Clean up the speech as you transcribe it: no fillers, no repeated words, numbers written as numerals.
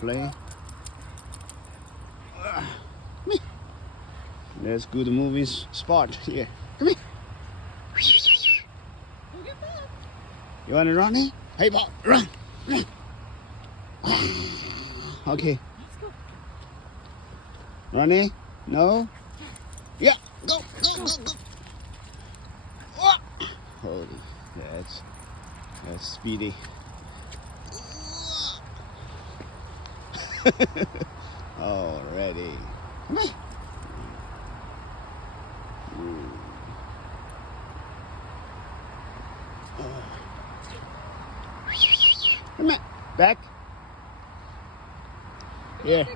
play. Come here. There's good movies spot here. Come here. You want to run it? Hey, Bob, run. Okay. Let's go. Running? No? Yeah, go. Holy, that's speedy. Already. Come here. Come here. Back. Here.